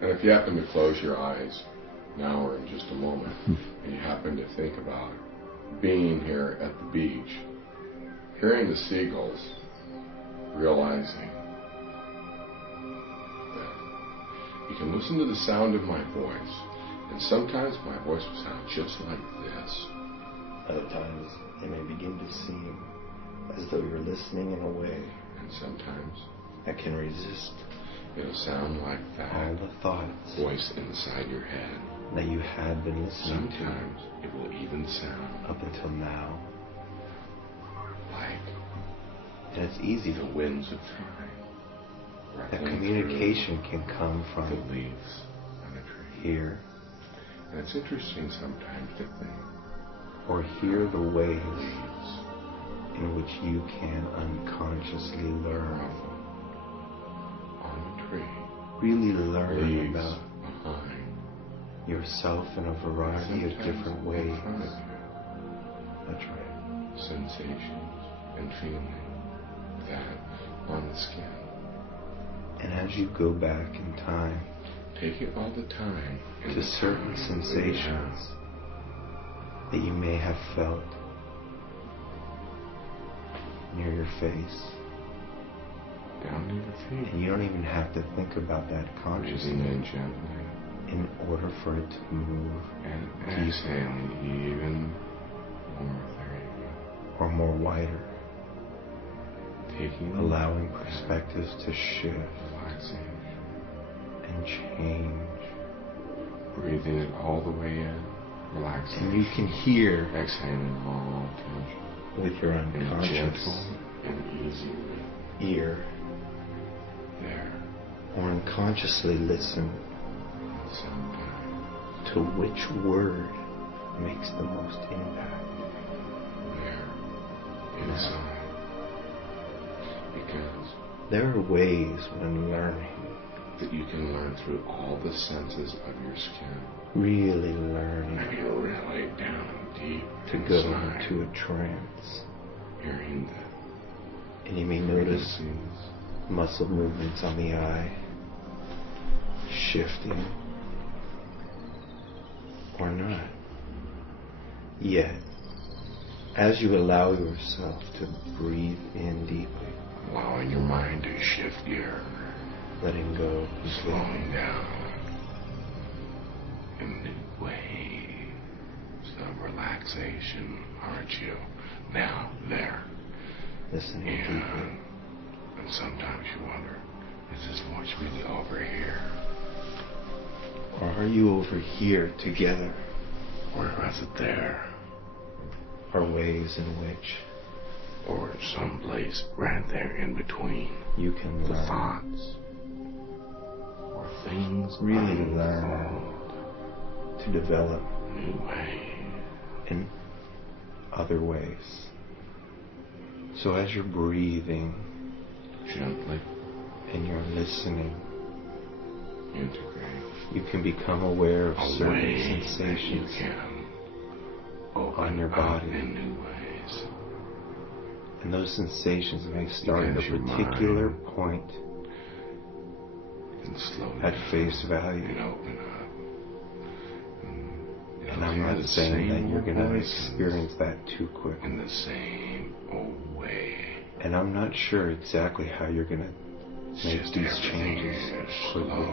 And if you happen to close your eyes now or in just a moment, and you happen to think about being here at the beach, hearing the seagulls, realizing that you can listen to the sound of my voice, and sometimes my voice will sound just like this. Other times it may begin to seem as though you're listening in a way, and sometimes that can resist it'll sound like that. All the thoughts voice inside your head that you had been listening sometimes to. It will even sound up until now like, and it's easy the winds of time. That communication can come from the leaves on a tree. Here. And it's interesting sometimes to think. Or hear the ways in which you can unconsciously learn. On a tree. Really learn leaves about behind. Yourself in a variety of different ways. That's right. Sensations and feeling that on the skin. And as you go back in time, taking all the time to certain sensations that you may have felt near your face, down near the feet, and you don't even have to think about that consciously in order for it to move, and exhaling even more. There you go. Or more wider, allowing perspectives to shift, relaxing, and change, breathing it all the way in, relaxing. And you can hear, exhaling all tension with your unconscious and easy ear, there, or unconsciously listen to which word makes the most impact. There, inside. Because there are ways when learning that you can learn through all the senses of your skin. Really learning. Maybe really down deep to inside, go into a trance. Hearing the and you may notice muscle movements on the eye shifting or not. Yet, as you allow yourself to breathe in deeply, allowing your mind to shift gear, letting go, slowing down in new waves of relaxation, aren't you? Now, there. Listening deeply. And sometimes you wonder, is this voice really over here? Or are you over here together? Or is it there? Or ways in which, or someplace right there in between, you can the learn. thoughts or things really learn to develop new ways in other ways. So as you're breathing gently and you're listening, integrate. You can become aware of certain sensations on your body. In new ways. And those sensations may start at a particular point at face value. And I'm not saying that you're going to experience that too quick. In the same old way. And I'm not sure exactly how you're going to make these changes quickly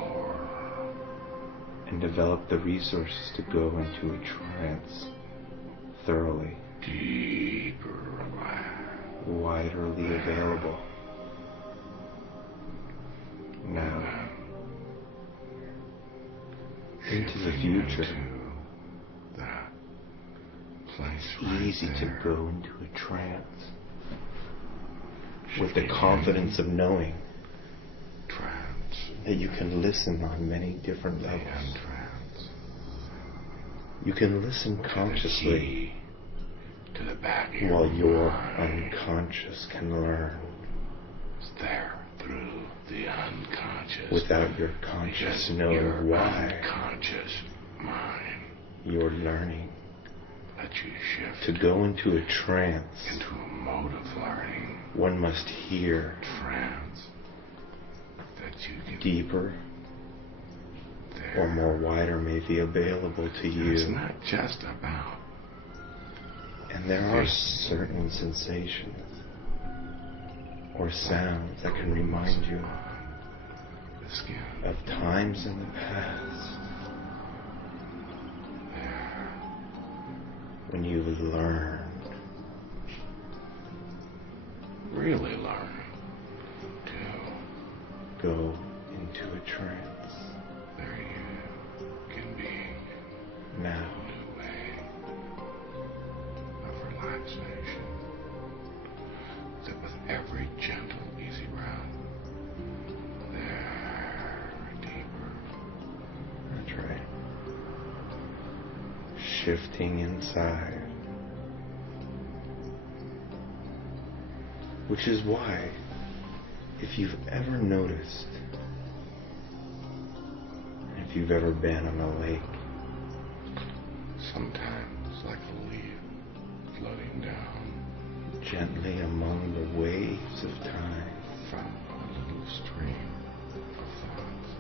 and develop the resources to go into a trance thoroughly, deeper, widely available. Now, into the future, it's easy to go into a trance with the confidence of knowing that you can listen on many different levels. You can listen consciously to the back while your unconscious can learn. It's there through the unconscious. Without your conscious knowing why. Unconscious mind. You're learning. Let you shift to go into a trance. Into a mode of learning. One must hear trance that you can deeper or more wider may be available to you. It's not just about. And there are certain sensations or sounds that can remind you The skin. of times in the past when you've learned, Really learn to go into a trance. there you can be Now, a new way of relaxation. That with every gentle, easy breath, there deeper. that's right. Shifting inside. Which is why, if you've ever noticed, and if you've ever been on a lake, Sometimes like a leaf floating down gently among the waves of time, from a little stream of thoughts.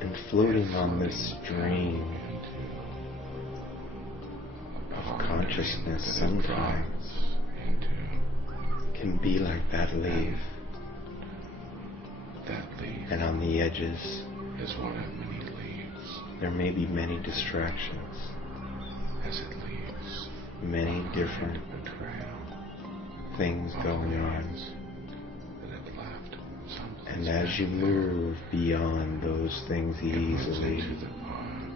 and floating on this stream of consciousness sometimes Into can be like that leaf, that leaf and on the edges is one of many leaves there may be many distractions, as it leaves many different a trail things going on. that it left someplace And as you move beyond those things easily into the pond,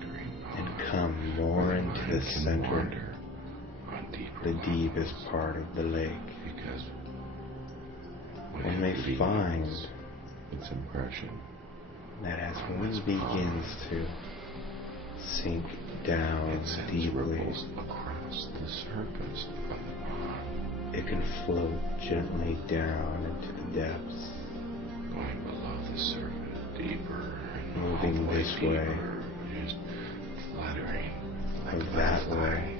green and pond, come more into the can center, wander on deeper the levels, deepest part of the lake, because one may find its impression that as one begins to sink down it sends deeply, ripples across the surface of the pond, it can float gently down into the depths, going below the surface deeper and moving all the way this deeper, way, just fluttering or like that butterfly, way,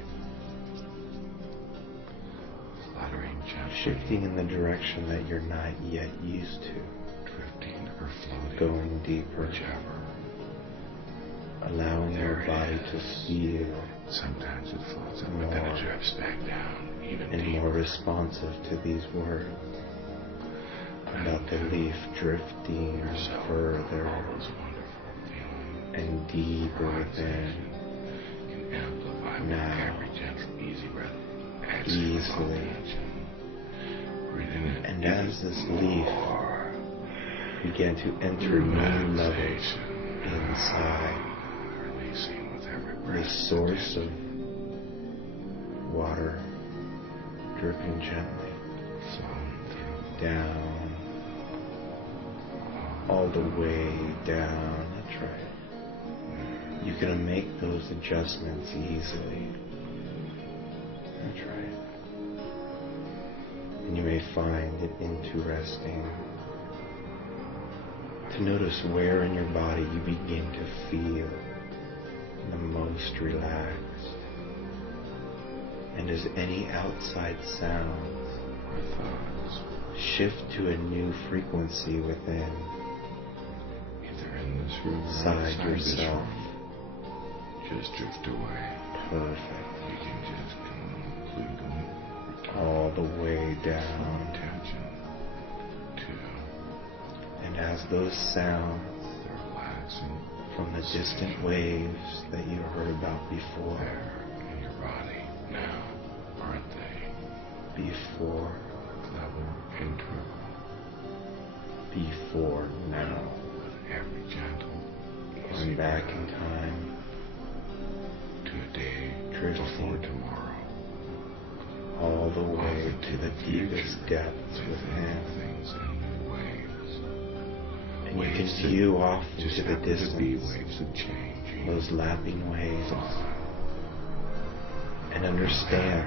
fluttering gently, shifting in the direction that you're not yet used to, drifting or floating, going deeper, whichever. allowing your There it body is. to feel Sometimes it floats up, but then it drifts back down even and deeper. more responsive to these words about the leaf drifting Yourself further all those wonderful feelings and deeper relaxation within, can amplify with now, every gentle, easy breath. easily. Breathing in And even as this leaf more began to enter new levels relaxation, inside releasing with every the breath. source of water dripping gently Flowing through down, all the way down. That's right. You can make those adjustments easily. That's right. And you may find it interesting to notice where in your body you begin to feel the most relaxed. And as any outside sounds our thoughts, shift to a new frequency within, either in this room or inside outside this yourself, room, just drift away. perfect, You can just completely return all the way full down. attention to And as those sounds the relaxing from the distant waves that you heard about before, there in your body now, aren't they? before, Clever, integral, before now, with every gentle, easy going back breath in time, to a day drifting before tomorrow, all the way off to into the deepest future, depths to within. things in new waves. And you can Waves that view off just into the happen to be distance waves of changing those lapping waves thought. and understand